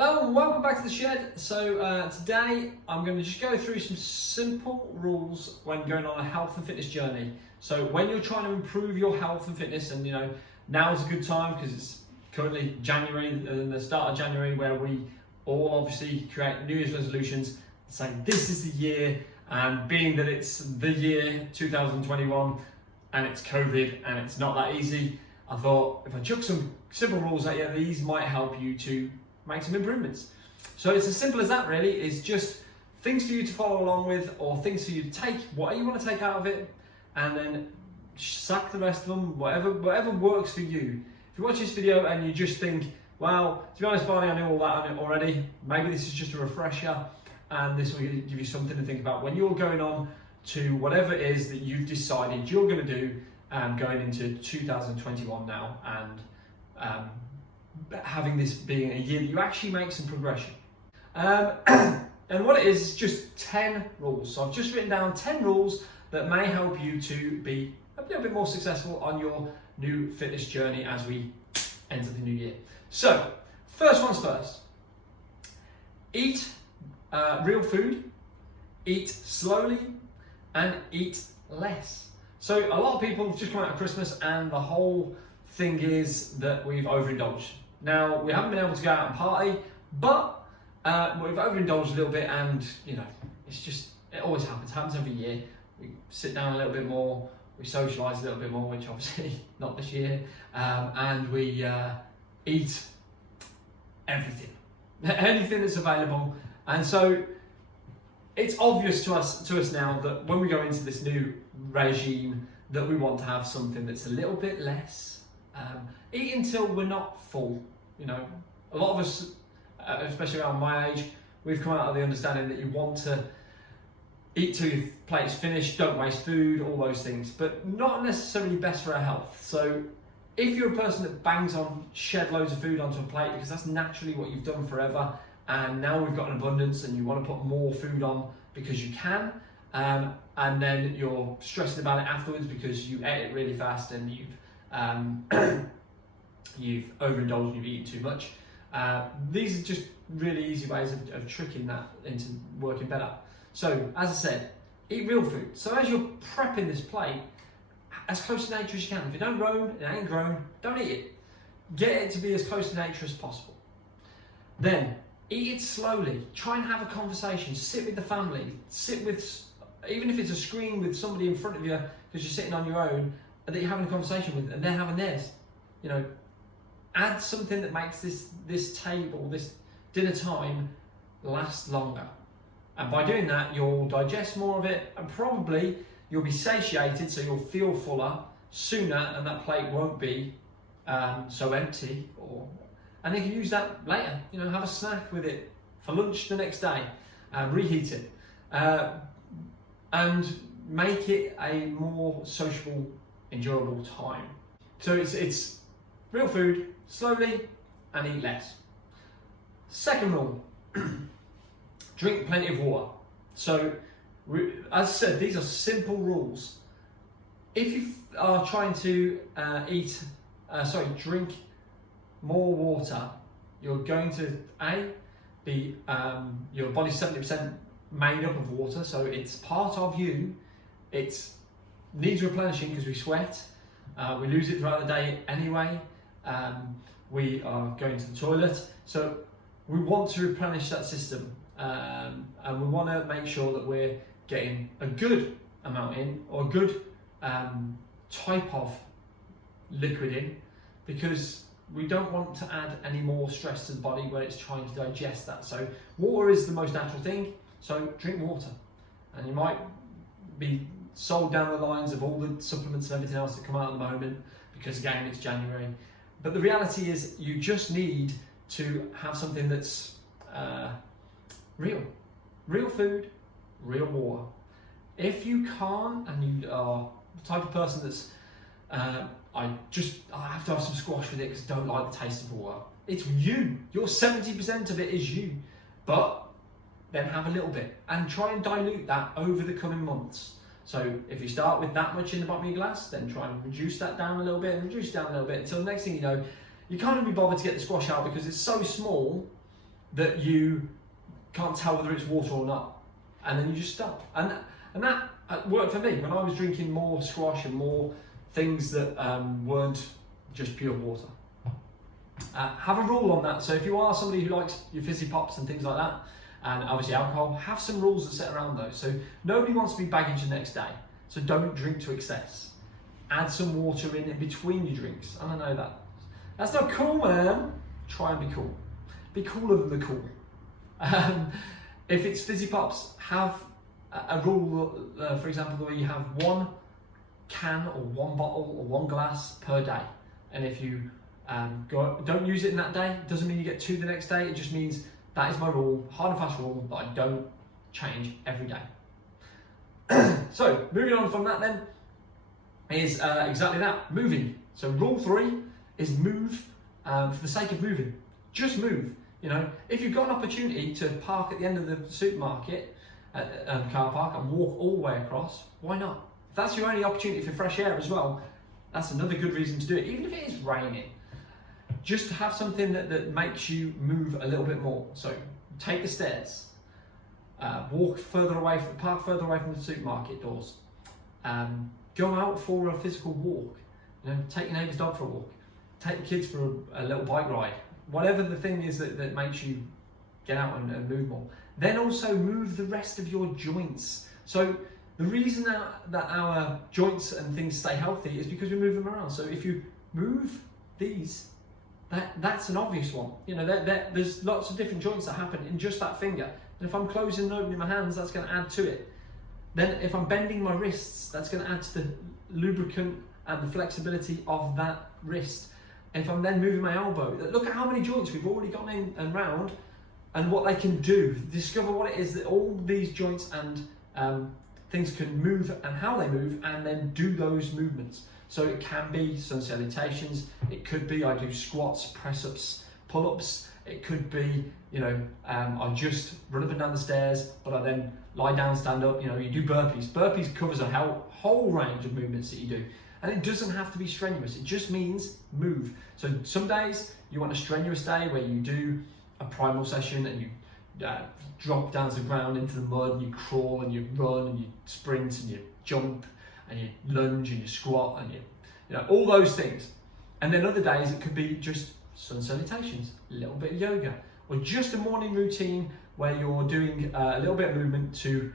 Hello and welcome back to the shed. So today I'm going to just go through some simple rules when going on a health and fitness journey. So when you're trying to improve your health and fitness, and now is a good time because it's currently January and the start of January, where we all obviously create New Year's resolutions saying this is the year, and being that it's the year 2021 and it's COVID and it's not that easy, I thought if I chuck some simple rules at you, these might help you to make some improvements. So it's as simple as that really. It's just things for you to follow along with, or things for you to take, whatever you want to take out of it, and then sack the rest of them, whatever works for you. If you watch this video and you just think, well, to be honest, Barney, I know all that on it already, maybe this is just a refresher, and this will give you something to think about when you're going on to whatever it is that you've decided you're going to do going into 2021 now, and having this being a year that you actually make some progression. And what it is just 10 rules. So I've just written down 10 rules that may help you to be a little bit more successful on your new fitness journey as we enter the new year. So, first one's first. Eat real food, eat slowly, and eat less. So a lot of people have just come out of Christmas and the whole thing is that we've overindulged. Now, we haven't been able to go out and party, but we've overindulged a little bit, and it's just, it always happens every year. We sit down a little bit more, we socialise a little bit more, which obviously not this year, and we eat everything, anything that's available. And so it's obvious to us now that when we go into this new regime that we want to have something that's a little bit less. Eat until we're not full. A lot of us, especially around my age, we've come out of the understanding that you want to eat till your plate's finished, don't waste food, all those things, but not necessarily best for our health. So if you're a person that bangs on, shed loads of food onto a plate because that's naturally what you've done forever, and now we've got an abundance and you want to put more food on because you can, and then you're stressing about it afterwards because you ate it really fast and you've overindulged and you've eaten too much. These are just really easy ways of tricking that into working better. So, as I said, eat real food. So as you're prepping this plate, as close to nature as you can. If it don't grow, it ain't grown, don't eat it. Get it to be as close to nature as possible. Then, eat it slowly. Try and have a conversation. Sit with the family. Sit with, even if it's a screen with somebody in front of you because you're sitting on your own, that you're having a conversation with, and they're having theirs. Add something that makes this table, this dinner time, last longer. And by doing that, you'll digest more of it, and probably you'll be satiated, so you'll feel fuller sooner, and that plate won't be so empty. And you can use that later. Have a snack with it for lunch the next day, reheat it, and make it a more sociable, enjoyable time. So it's real food, slowly, and eat less. Second rule, drink plenty of water. So as I said, these are simple rules. If you are trying to drink more water, you're going to be your body's 70% made up of water, so it's part of you. It needs replenishing because we sweat, we lose it throughout the day anyway, we are going to the toilet, so we want to replenish that system, and we want to make sure that we're getting a good amount in, or a good type of liquid in, because we don't want to add any more stress to the body where it's trying to digest that. So water is the most natural thing, so drink water. And you might be sold down the lines of all the supplements and everything else that come out at the moment, because again, it's January. But the reality is you just need to have something that's real food, real water. If you can't, and you are the type of person that's I have to have some squash with it because I don't like the taste of water. It's you. Your 70% of it is you. But then have a little bit and try and dilute that over the coming months. So if you start with that much in the bottom of your glass, then try and reduce that down a little bit and reduce it down a little bit until the next thing you know, you can't even be bothered to get the squash out because it's so small that you can't tell whether it's water or not, and then you just stop. And that worked for me when I was drinking more squash and more things that weren't just pure water. Have a rule on that. So if you are somebody who likes your fizzy pops and things like that, and obviously alcohol, have some rules that set around those. So nobody wants to be baggage the next day, so don't drink to excess. Add some water in between your drinks. I don't know that's not cool, man. Try and be cool. Be cooler than the cool. If it's fizzy pops, have a rule, for example, where you have one can or one bottle or one glass per day. And if you don't use it in that day, it doesn't mean you get two the next day. It just means that is my rule, hard and fast rule, that I don't change every day. So moving on from that then is exactly that, moving. So rule 3 is move for the sake of moving. Just move. You know, if you've got an opportunity to park at the end of the supermarket car park and walk all the way across, why not? If that's your only opportunity for fresh air as well, that's another good reason to do it, even if it is raining. Just have something that makes you move a little bit more. So take the stairs, park further away from the supermarket doors, go out for a physical walk, you know, take your neighbour's dog for a walk, take the kids for a little bike ride, whatever the thing is that makes you get out and move more. Then also move the rest of your joints. So the reason that our joints and things stay healthy is because we move them around. So if you move these, that's an obvious one. You know, there's lots of different joints that happen in just that finger. And if I'm closing and opening my hands, that's going to add to it. Then if I'm bending my wrists, that's going to add to the lubricant and the flexibility of that wrist. If I'm then moving my elbow, look at how many joints we've already gone in and round and what they can do. Discover what it is that all these joints and things can move and how they move, and then do those movements. So it can be sun salutations, it could be I do squats, press-ups, pull-ups, it could be, you know, I just run up and down the stairs, but I then lie down, stand up, you know, you do burpees. Burpees covers a whole range of movements that you do. And it doesn't have to be strenuous, it just means move. So some days you want a strenuous day where you do a primal session and you drop down to the ground into the mud and you crawl and you run and you sprint and you jump and you lunge and you squat and you know, all those things. And then other days it could be just sun salutations, a little bit of yoga, or just a morning routine where you're doing a little bit of movement to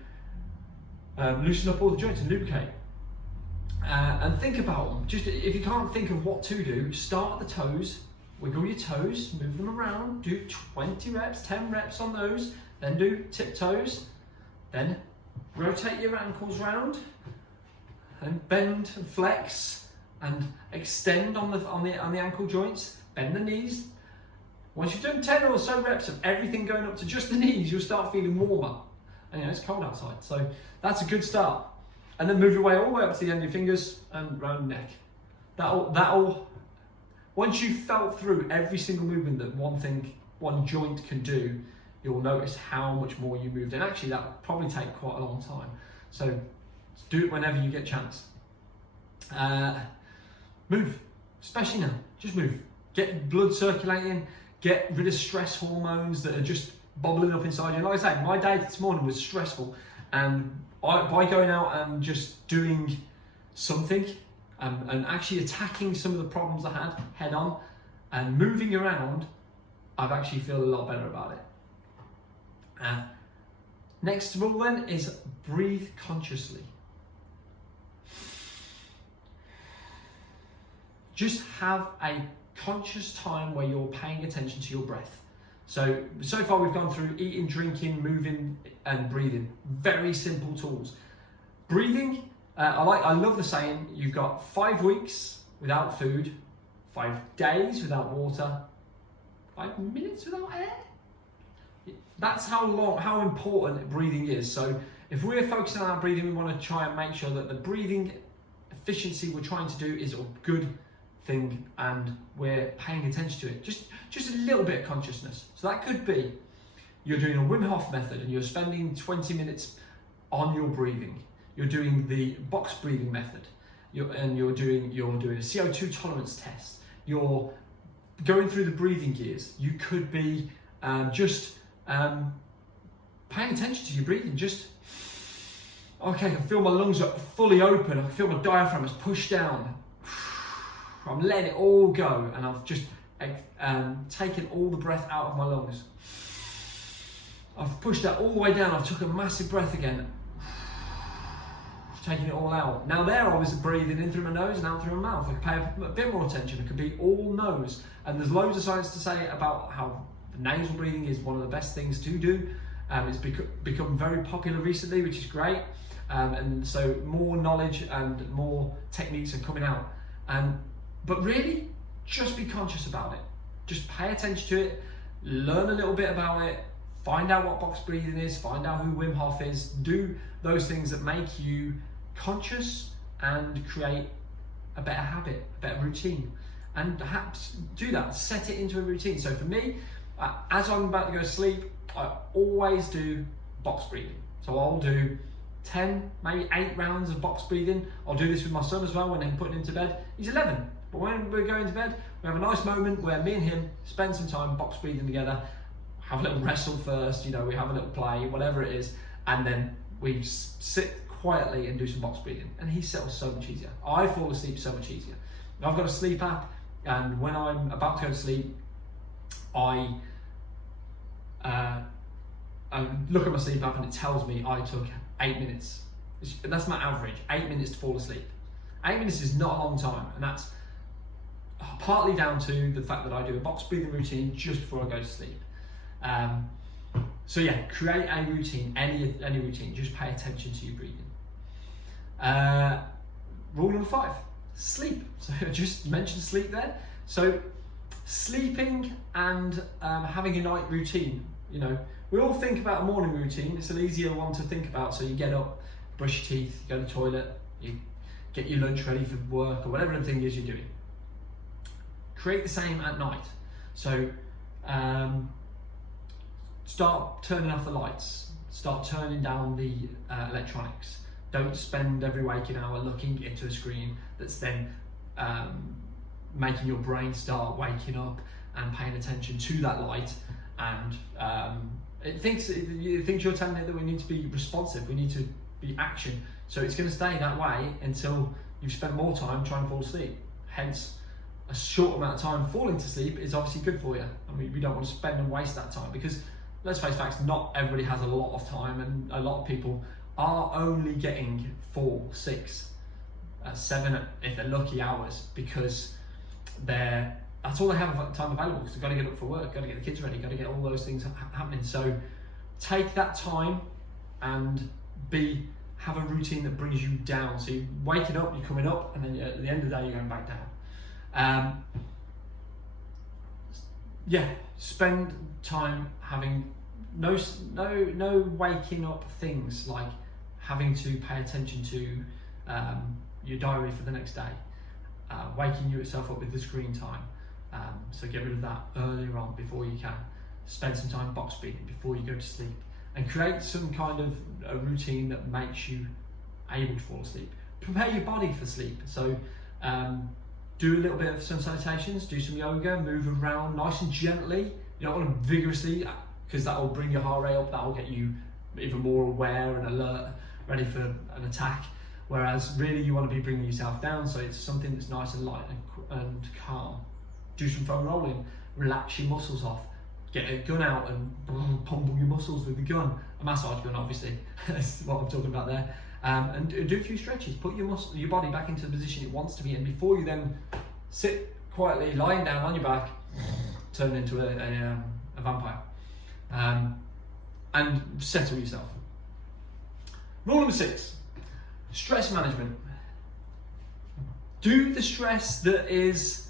loosen up all the joints and lubricate. And think about them. Just if you can't think of what to do, start at the toes, wiggle your toes, move them around, do 20 reps, 10 reps on those, then do tiptoes, then rotate your ankles round, and bend and flex and extend on the ankle joints, bend the knees. Once you've done 10 or so reps of everything going up to just the knees, you'll start feeling warmer. And you know, it's cold outside, so that's a good start. And then move your way all the way up to the end of your fingers and round the neck. That'll once you've felt through every single movement that one joint can do, you'll notice how much more you moved. And actually that will probably take quite a long time. So do it whenever you get a chance. Move, especially now, just move. Get blood circulating, get rid of stress hormones that are just bubbling up inside you. Like I say, my day this morning was stressful, and by going out and just doing something and actually attacking some of the problems I had head on and moving around, I've actually feel a lot better about it. Next rule then is breathe consciously. Just have a conscious time where you're paying attention to your breath. So far we've gone through eating, drinking, moving and breathing. Very simple tools. Breathing, I love the saying, you've got 5 weeks without food, 5 days without water, 5 minutes without air. That's how important breathing is. So if we're focusing on our breathing, we want to try and make sure that the breathing efficiency we're trying to do is a good thing and we're paying attention to it. Just a little bit of consciousness. So that could be you're doing a Wim Hof method and you're spending 20 minutes on your breathing. You're doing the box breathing method. You're doing a CO2 tolerance test. You're going through the breathing gears. You could be just paying attention to your breathing. Just, okay, I can feel my lungs are fully open. I can feel my diaphragm is pushed down. I'm letting it all go, and I've just taken all the breath out of my lungs. I've pushed that all the way down. I've took a massive breath again, taking it all out. Now there I was breathing in through my nose and out through my mouth. I could pay a bit more attention. It could be all nose. And there's loads of science to say about how nasal breathing is one of the best things to do. It's become very popular recently, which is great. And so more knowledge and more techniques are coming out. But really, just be conscious about it. Just pay attention to it, learn a little bit about it, find out what box breathing is, find out who Wim Hof is, do those things that make you conscious and create a better habit, a better routine. And perhaps do that, set it into a routine. So for me, as I'm about to go to sleep, I always do box breathing. So I'll do 10, maybe 8 rounds of box breathing. I'll do this with my son as well when I'm putting him to bed. He's 11, but when we're going to bed, we have a nice moment where me and him spend some time box breathing together, have a little wrestle first, we have a little play, whatever it is, and then we sit quietly and do some box breathing, and he settles so much easier. I fall asleep so much easier. I've got a sleep app, and when I'm about to go to sleep, I look at my sleep app and it tells me I took 8 minutes. That's my average, 8 minutes to fall asleep. 8 minutes is not a long time, and that's partly down to the fact that I do a box breathing routine just before I go to sleep. So yeah, create a routine, any routine, just pay attention to your breathing. Rule number 5, sleep. So I just mentioned sleep there. So sleeping and having a night routine, we all think about a morning routine. It's an easier one to think about. So you get up, brush your teeth, you go to the toilet, you get your lunch ready for work or whatever the thing is you're doing. Create the same at night. So start turning off the lights, start turning down the electronics. Don't spend every waking hour looking into a screen that's then making your brain start waking up and paying attention to that light. And it thinks you're telling it that we need to be responsive, we need to be action. So it's going to stay that way until you've spent more time trying to fall asleep. Hence, a short amount of time falling to sleep is obviously good for you. And we don't want to spend and waste that time, because let's face facts, not everybody has a lot of time, and a lot of people are only getting 4, 6, 7, if they're lucky, hours, because that's all they have time available, because they've got to get up for work, got to get the kids ready, got to get all those things happening. So take that time and have a routine that brings you down. So you're waking up, you're coming up, and then at the end of the day, you're going back down. Spend time having no waking up things, like having to pay attention to your diary for the next day, waking yourself up with the screen time. So get rid of that earlier on before you can. Spend some time box breathing before you go to sleep, and create some kind of a routine that makes you able to fall asleep. Prepare your body for sleep. So do a little bit of sun salutations, do some yoga, move around nice and gently. You don't want to vigorously, because that will bring your heart rate up, that will get you even more aware and alert, ready for an attack. Whereas really you want to be bringing yourself down, so it's something that's nice and light and calm. Do some foam rolling, relax your muscles off, get a gun out and pump your muscles with the gun. A massage gun, obviously, that's what I'm talking about there. And do a few stretches, put your body back into the position it wants to be in before you then sit quietly, lying down on your back, turn into a vampire. And settle yourself. Rule number 6, stress management. Do the stress that is,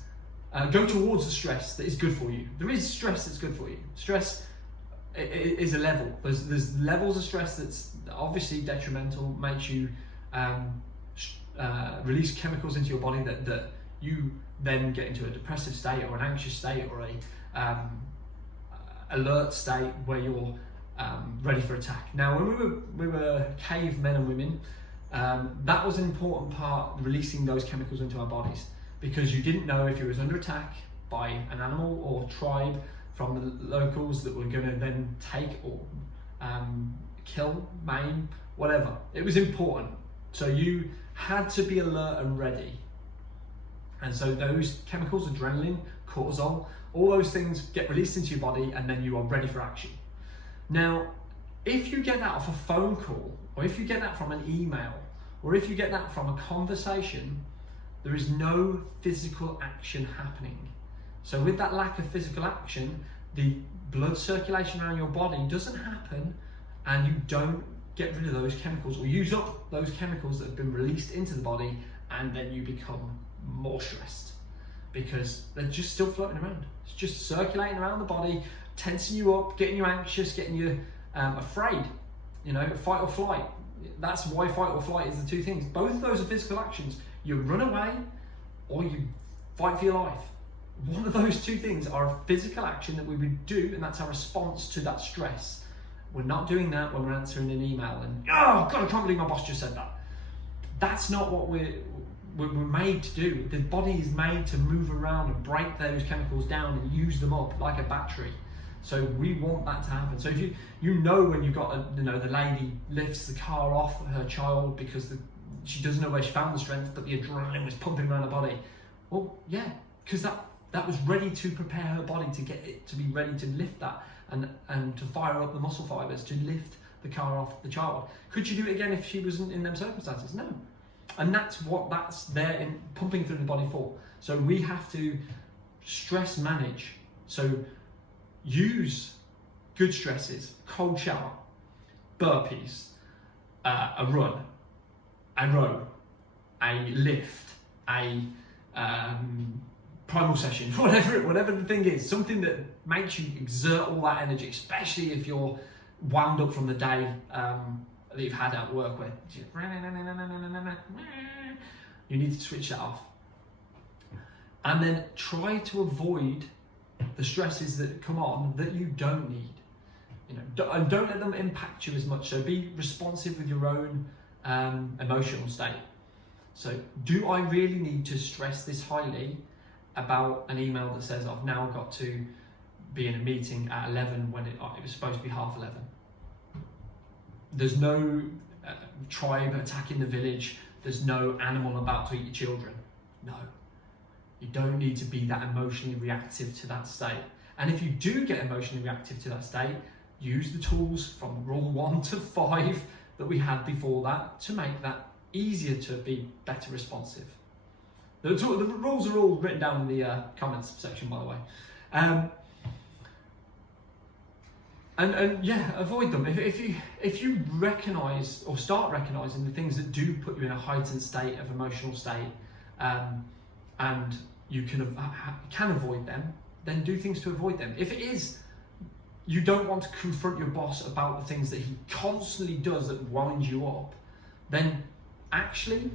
go towards the stress that is good for you. There is stress that's good for you. Stress is a level. There's levels of stress that's obviously detrimental, makes you release chemicals into your body that you then get into a depressive state or an anxious state or a alert state where you're ready for attack. Now, when we were cave men and women, that was an important part, releasing those chemicals into our bodies, because you didn't know if you was under attack by an animal or tribe from the locals that were going to then take or kill, maim, whatever. It was important. So you had to be alert and ready. And so those chemicals, adrenaline, cortisol, all those things get released into your body, and then you are ready for action. Now, if you get that off a phone call, or if you get that from an email, or if you get that from a conversation, there is no physical action happening. So with that lack of physical action, the blood circulation around your body doesn't happen, and you don't get rid of those chemicals or use up those chemicals that have been released into the body, and then you become more stressed because they're just still floating around. It's just circulating around the body, tensing you up, getting you anxious, getting you afraid, fight or flight. That's why fight or flight is the two things. Both of those are physical actions. You run away or you fight for your life. One of those two things are a physical action that we would do, and that's our response to that stress. We're not doing that when we're answering an email and, oh God, I can't believe my boss just said that. That's not what we're made to do. The body is made to move around and break those chemicals down and use them up like a battery. So we want that to happen. So if you know when you've got the lady lifts the car off her child because she doesn't know where she found the strength, but the adrenaline was pumping around her body. Well, yeah, because that was ready to prepare her body to get it to be ready to lift that and to fire up the muscle fibers to lift the car off the child. Could she do it again if she wasn't in them circumstances? No. And that's there in pumping through the body for. So we have to stress manage. So use good stresses: cold shower, burpees, a run, a row, a lift, a primal session, whatever the thing is, something that makes you exert all that energy, especially if you're wound up from the day that you've had at work where you need to switch that off. And then try to avoid the stresses that come on that you don't need. And don't let them impact you as much. So be responsive with your own emotional state. So do I really need to stress this highly about an email that says I've now got to be in a meeting at 11 when it was supposed to be 11:30? There's no tribe attacking the village. There's no animal about to eat your children. No. You don't need to be that emotionally reactive to that state. And if you do get emotionally reactive to that state, use the tools from rule 1 to 5 that we had before that to make that easier to be better responsive. The rules are all written down in the comments section, by the way. And yeah, avoid them. If you recognise or start recognising the things that do put you in a heightened state of emotional state, and you can avoid them, then do things to avoid them. If it is you don't want to confront your boss about the things that he constantly does that wind you up, then actually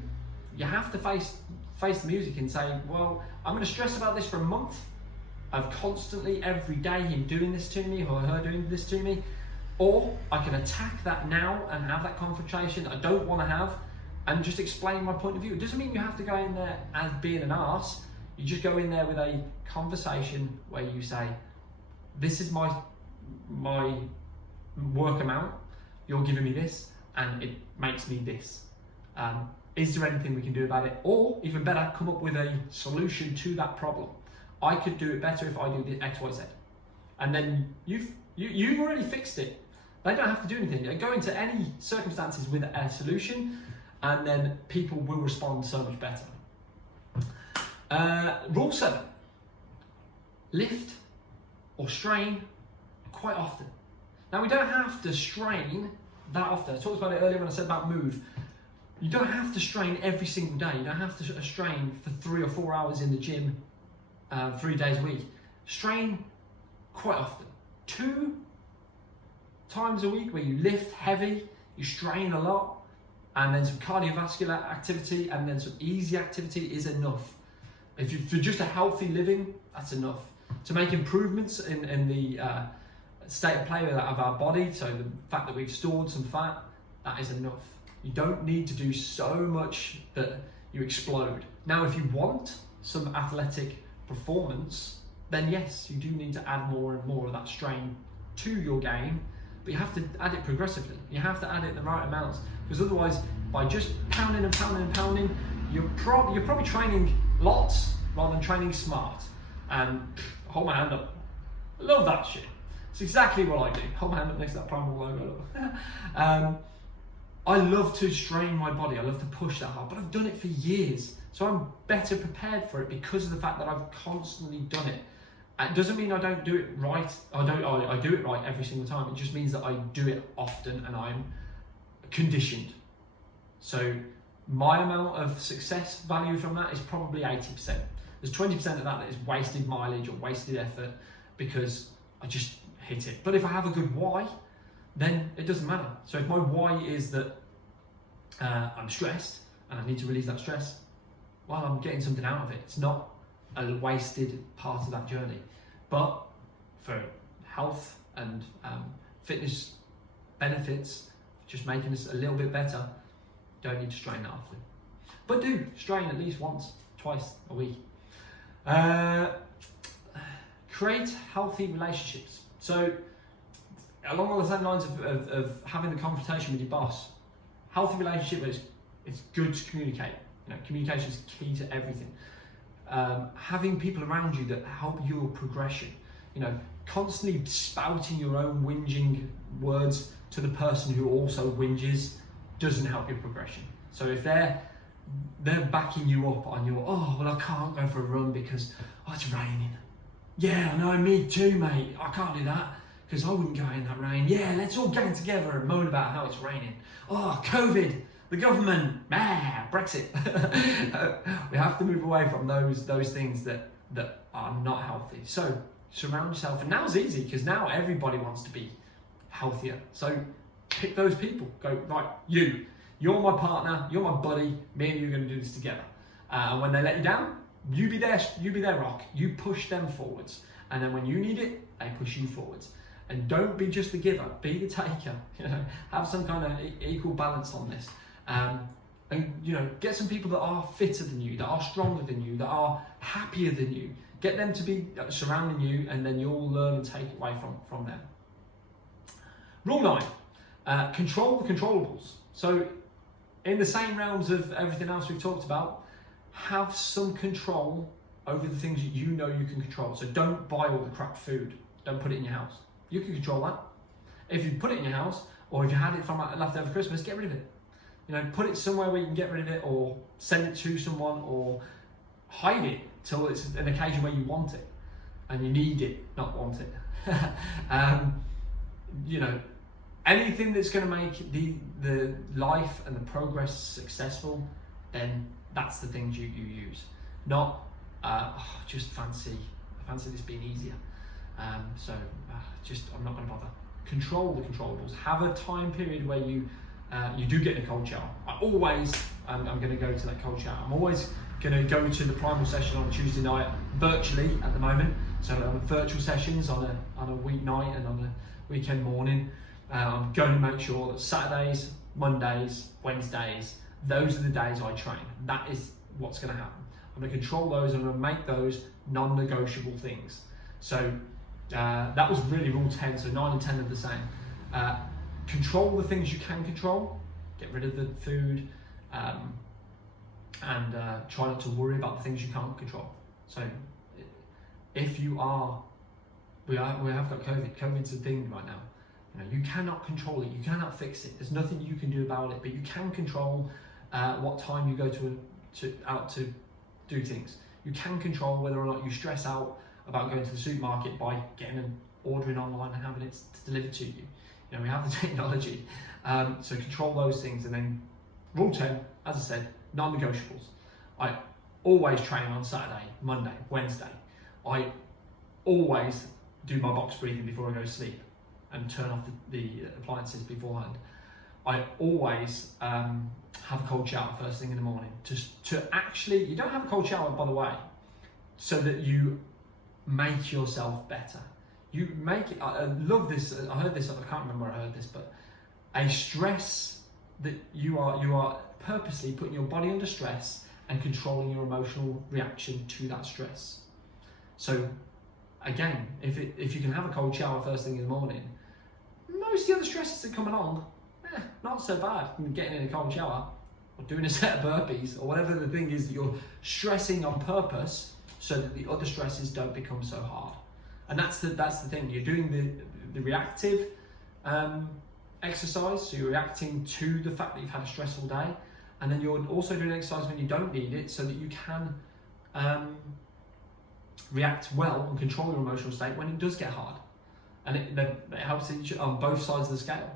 you have to face the music and say, well, I'm going to stress about this for a month of constantly every day him doing this to me or her doing this to me, or I can attack that now and have that confrontation I don't want to have and just explain my point of view. It doesn't mean you have to go in there as being an arse. You just go in there with a conversation where you say, this is my work amount, you're giving me this, and it makes me this. Is there anything we can do about it? Or even better, come up with a solution to that problem. I could do it better if I do the X, Y, Z. And then you've already fixed it. They don't have to do anything. Go into any circumstances with a solution, and then people will respond so much better. Rule 7, lift or strain quite often. Now, we don't have to strain that often. I talked about it earlier when I said about move. You don't have to strain every single day. You don't have to strain for 3 or 4 hours in the gym 3 days a week. Strain quite often. 2 times a week where you lift heavy, you strain a lot, and then some cardiovascular activity, and then some easy activity is enough. If you're just a healthy living, that's enough. To make improvements in the state of play of our body, so the fact that we've stored some fat, that is enough. You don't need to do so much that you explode. Now, if you want some athletic performance, then yes, you do need to add more and more of that strain to your game, but you have to add it progressively. You have to add it the right amounts, because otherwise, by just pounding and pounding and pounding, you're probably training lots rather than training smart. And hold my hand up. I love that shit. It's exactly what I do. Hold my hand up next to that Primal logo. I love to strain my body. I love to push that hard, but I've done it for years. So I'm better prepared for it because of the fact that I've constantly done it. It doesn't mean I don't do it right. I do it right every single time. It just means that I do it often and I'm conditioned. So my amount of success value from that is probably 80%. There's 20% of that is wasted mileage or wasted effort because I just hit it. But if I have a good why, then it doesn't matter. So if my why is that I'm stressed and I need to release that stress, well, I'm getting something out of it. It's not a wasted part of that journey. But for health and fitness benefits, just making us a little bit better, don't need to strain that often. But do strain at least once, twice a week. Create healthy relationships. So along the same lines of having the confrontation with your boss, healthy relationship is it's good to communicate. Communication is key to everything. Having people around you that help your progression. Constantly spouting your own whinging words to the person who also whinges doesn't help your progression. So if they're backing you up on your, I can't go for a run because it's raining. Yeah, no, me too, mate. I can't do that because I wouldn't go in that rain. Yeah, let's all gang together and moan about how it's raining. COVID, the government, Brexit. We have to move away from those things that are not healthy. So surround yourself, and now's easy because now everybody wants to be healthier. So pick those people. Go, right, you're my partner, you're my buddy, me and you are going to do this together. And when they let you down, you be their rock. You push them forwards. And then when you need it, they push you forwards. And don't be just the giver, be the taker. Have some kind of equal balance on this. And get some people that are fitter than you, that are stronger than you, that are happier than you. Get them to be surrounding you, and then you'll learn and take away from them. Rule 9, control the controllables. So in the same realms of everything else we've talked about, have some control over the things that you know you can control. So don't buy all the crap food. Don't put it in your house. You can control that. If you put it in your house, or if you had it from leftover Christmas, get rid of it. Put it somewhere where you can get rid of it, or send it to someone, or hide it till it's an occasion where you want it and you need it, not want it. Anything that's going to make the life and the progress successful, then that's the things you use. Not just fancy this being easier. I'm not going to bother. Control the controllables. Have a time period where you do get in a cold shower. I'm going to go to that cold shower. I'm always going to go to the primal session on a Tuesday night virtually at the moment. So virtual sessions on a weeknight and on a weekend morning. I'm going to make sure that Saturdays, Mondays, Wednesdays, those are the days I train. That is what's going to happen. I'm going to control those. I'm going to make those non-negotiable things. So that was really rule 10. So 9 and 10 are the same. Control the things you can control. Get rid of the food, and try not to worry about the things you can't control. So if we have got COVID. COVID's a thing right now. You cannot control it. You cannot fix it. There's nothing you can do about it. But you can control what time you go out to do things. You can control whether or not you stress out about going to the supermarket by ordering online and having it delivered to you. We have the technology. So control those things. And then rule 10, as I said, non-negotiables. I always train on Saturday, Monday, Wednesday. I always do my box breathing before I go to sleep and turn off the appliances beforehand. I always have a cold shower first thing in the morning. You don't have a cold shower, by the way, so that you make yourself better. You make it, I love this, I heard this, I can't remember where I heard this, but a stress that you are purposely putting your body under stress and controlling your emotional reaction to that stress. So again, if you can have a cold shower first thing in the morning, most of the other stresses that come along, not so bad. Getting in a cold shower or doing a set of burpees or whatever the thing is that you're stressing on purpose so that the other stresses don't become so hard. And that's the thing. You're doing the reactive exercise, so you're reacting to the fact that you've had a stressful day, and then you're also doing exercise when you don't need it so that you can react well and control your emotional state when it does get hard. And it helps on both sides of the scale.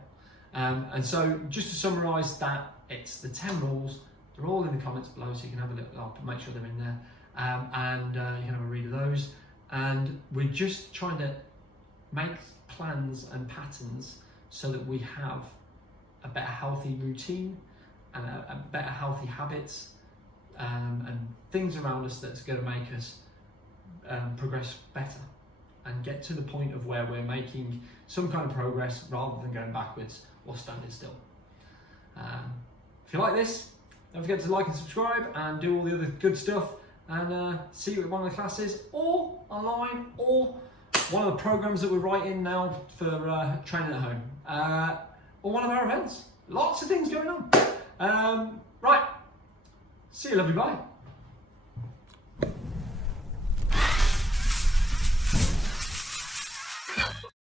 And so just to summarise that, it's the 10 rules. They're all in the comments below, so you can have a look. I'll make sure they're in there. And you can have a read of those. And we're just trying to make plans and patterns so that we have a better healthy routine and a better healthy habits and things around us that's going to make us progress better and get to the point of where we're making some kind of progress rather than going backwards or standing still. If you like this, don't forget to like and subscribe and do all the other good stuff, and see you at one of the classes or online or one of the programs that we're writing now for training at home, or one of our events. Lots of things going on. Right, see you lovely, bye.